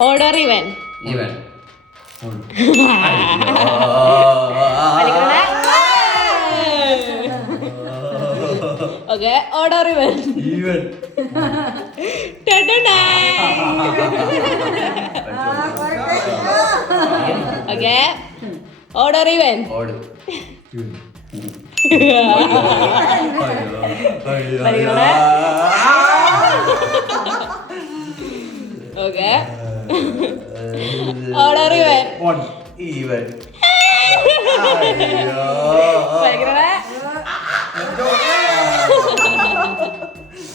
Order even. Even. Okay, order even. Even. Okay, order even. Order. Okay. Order even. One. Even.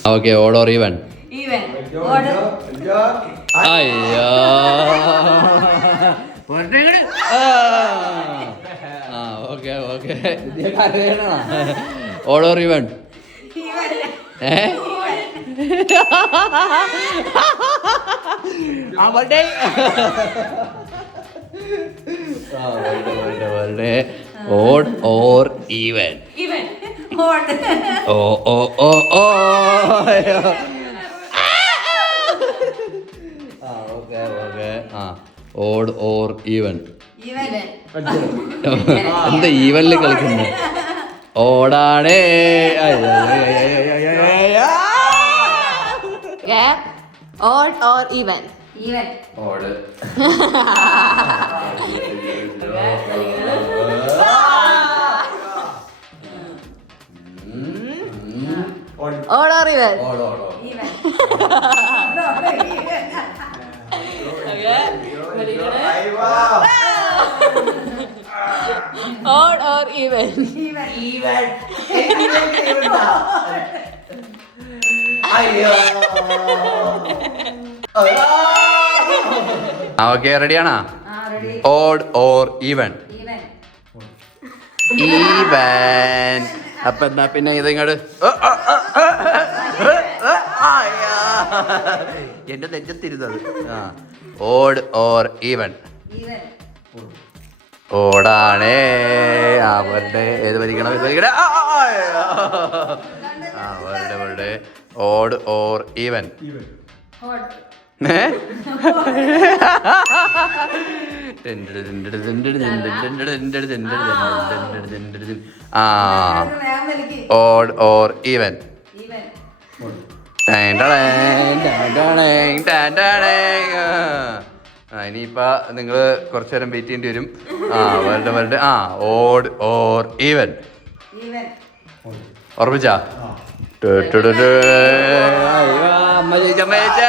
Okay, order even. Even. Order. അയ്യോ okay okay order even odd or even Even. Order. ഓ ഓ ഓ ഓ okay okay ആ odd or even Even. എന്താ ഈവനിൽ കളിക്കുന്നത് ഓടാണേ Okay, odd or even. Even. ഓട് Order even. Even. Okay. Odd or even. Even. Okay റെഡിയാണോ Ready. Odd or even Even. Even അപ്പൊ എന്നാ പിന്നെ ഇതിങ്ങോട്ട് എന്റെ നെഞ്ചത്തിരുന്നത് ആ ഓഡ് ഓർ ഈവൻ Even. ഓടാണേ അവരുടെ ഏത് ഭരിക്കണം ഇത് ഭരിക്കണേ അവരുടെ ഓഡ് ഓർ ഈവൻ Order. ആ ഓഡ് ഓർ ഈവൻ Even. ഇനിയിപ്പോ നിങ്ങൾ കുറച്ചു നേരം വെയിറ്റ് ചെയ്യേണ്ടി വരും ആ വരട്ടെ ആ ഓഡ് ഓർ ഈവൻ Even. ഉറപ്പിച്ചാ അമ്മ ജയിച്ച